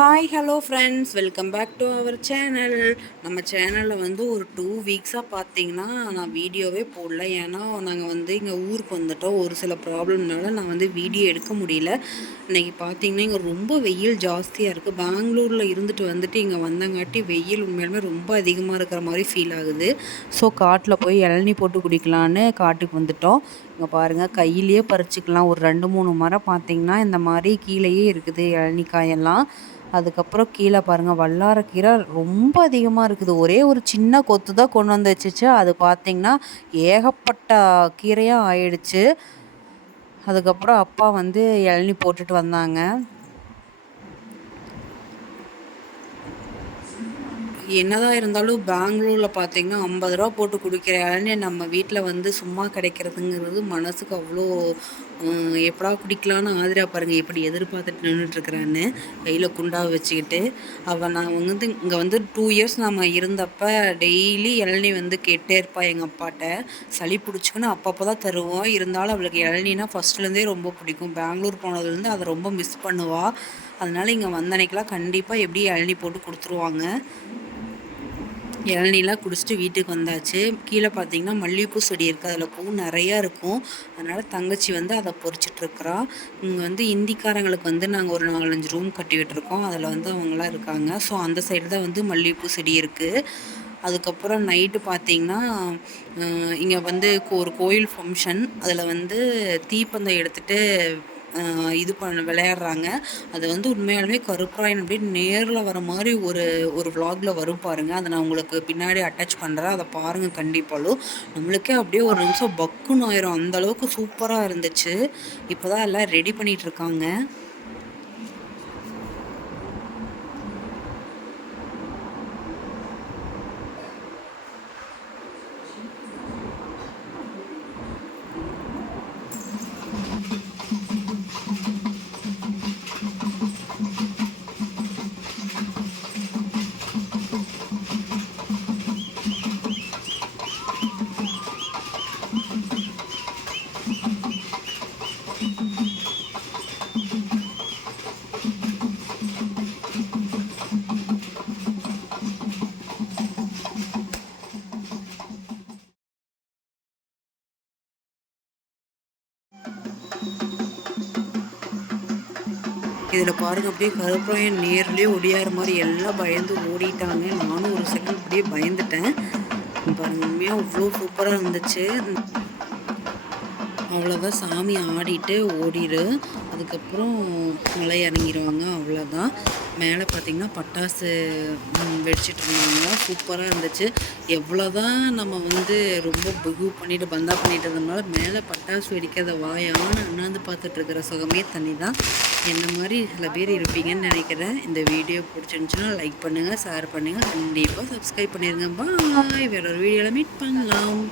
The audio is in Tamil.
Hi hello friends, welcome back to our channel. நம்ம சேனலில் வந்து ஒரு 2 வீக்ஸாக பார்த்தீங்கன்னா நான் வீடியோவே போடல. ஏன்னா நாங்கள் வந்து இங்கே ஊருக்கு வந்துட்டோம். ஒரு சில ப்ராப்ளம்னால நான் வந்து வீடியோ எடுக்க முடியல. இன்றைக்கி பார்த்தீங்கன்னா இங்கே ரொம்ப வெயில் ஜாஸ்தியாக இருக்குது. பெங்களூரில் இருந்துட்டு வந்துட்டு இங்கே வந்தங்காட்டி வெயில் உண்மையிலுமே ரொம்ப அதிகமாக இருக்கிற மாதிரி ஃபீல் ஆகுது. ஸோ காட்டில் போய் இளநீ போட்டு குடிக்கலான்னு காட்டுக்கு வந்துட்டோம். இங்கே பாருங்கள், கையிலேயே பறிச்சிக்கலாம். ஒரு 2-3 மரம் பார்த்திங்கன்னா இந்த மாதிரி கீழேயே இருக்குது இளநீக்காயெல்லாம். அதுக்கப்புறம் கீழே பாருங்கள், வல்லாரக்கீரை ரொம்ப அதிகமாக இருக்குது. ஒரே ஒரு சின்ன கொத்து தான் கொண்டு வந்து வச்சுச்சு. அது பார்த்திங்கன்னா ஏகப்பட்ட கீரையாக ஆயிடுச்சு. அதுக்கப்புறம் அப்பா வந்து இளநீ போட்டுட்டு வந்தாங்க. என்னதான் இருந்தாலும் பெங்களூரில் பார்த்தீங்கன்னா 50 ரூபா போட்டு குடிக்கிற இளநீ நம்ம வீட்டில் வந்து சும்மா கிடைக்கிறதுங்கிறது மனசுக்கு அவ்வளோ எப்படா குடிக்கலான்னு ஆதிரா பாருங்கள் எப்படி எதிர்பார்த்துட்டு நின்றுட்டுருக்குறான்னு கையில் குண்டாவை வச்சுக்கிட்டு. நான் வந்து இங்கே வந்து 2 இயர்ஸ் நம்ம இருந்தப்போ டெய்லி இளநீ வந்து கேட்டே இருப்பா எங்கள் அப்பாட்ட. சளி பிடிச்சிக்குன்னு அப்பப்போ தான் தருவோம். இருந்தாலும் அவளுக்கு இளநீனா ஃபஸ்ட்லேருந்தே ரொம்ப பிடிக்கும். பெங்களூர் போனதுலேருந்து அதை ரொம்ப மிஸ் பண்ணுவாள். அதனால் இங்கே வந்த அன்னைக்கெலாம் கண்டிப்பாக எப்படியும் இளநீ போட்டு கொடுத்துருவாங்க. இளநீலாம் குடிச்சிட்டு வீட்டுக்கு வந்தாச்சு. கீழே பார்த்தீங்கன்னா மல்லிகைப்பூ செடி இருக்குது. அதில் பூ நிறையா இருக்கும். அதனால் தங்கச்சி வந்து அதை பறிச்சிட்ருக்குறா. இங்கே வந்து இந்திக்காரங்களுக்கு வந்து நாங்கள் ஒரு 4-5 ரூம் கட்டி விட்டுருக்கோம். அதில் வந்து அவங்களாம் இருக்காங்க. ஸோ அந்த சைடு தான் வந்து மல்லிகைப்பூ செடி இருக்குது. அதுக்கப்புறம் நைட்டு பார்த்தீங்கன்னா இங்கே வந்து ஒரு கோயில் ஃபங்க்ஷன். அதில் வந்து தீப்பந்தம் எடுத்துகிட்டு இது விளையாடுறாங்க. அது வந்து உண்மையாலுமே கருப்பராயன் அப்படியே நேரில் வர மாதிரி ஒரு விலாகில் வரும் பாருங்கள். அதை நான் உங்களுக்கு பின்னாடி அட்டாச் பண்ணுறேன். அதை பாருங்கள் கண்டிப்பாலும். நம்மளுக்கே அப்படியே ஒரு நிமிஷம் பக்குன்னு ஆயிரும். அந்தளவுக்கு சூப்பராக இருந்துச்சு. இப்போ தான் எல்லாம் ரெடி பண்ணிகிட்ருக்காங்க. இதில் பாருங்கள், அப்படியே கருப்பராயன் நேர்லேயே ஒடியார மாதிரி எல்லாம் பயந்து ஓடிட்டாங்க. நானும் ஒரு செகண்ட் அப்படியே பயந்துட்டேன். பாருங்கள், உண்மையாக அவ்வளோ சூப்பராக இருந்துச்சு. அவ்வளோதான், சாமி ஆடிட்டு ஓடிடு. அதுக்கப்புறம் மலை இறங்கிடுவாங்க. அவ்வளோதான். மேலே பார்த்திங்கன்னா பட்டாசு வெடிச்சிட்டு இருந்தாங்க. சூப்பராக இருந்துச்சு. எவ்வளோ தான் நம்ம வந்து ரொம்ப பிகு பண்ணிவிட்டு பந்தா பண்ணிட்டு இருந்தோம்னால மேலே பட்டாசு வெடிக்கிறத வாயான அண்ணாந்து பார்த்துட்ருக்கிற சுகமே தனி தான். என்ன மாதிரி சில பேர் இருப்பீங்கன்னு நினைக்கிறேன். இந்த வீடியோ பிடிச்சிருந்துச்சுன்னா லைக் பண்ணுங்கள், ஷேர் பண்ணுங்கள், கண்டிப்பாக சப்ஸ்கிரைப் பண்ணிடுங்க. பாய். வேற ஒரு வீடியோவில் மீட் பண்ணலாம்.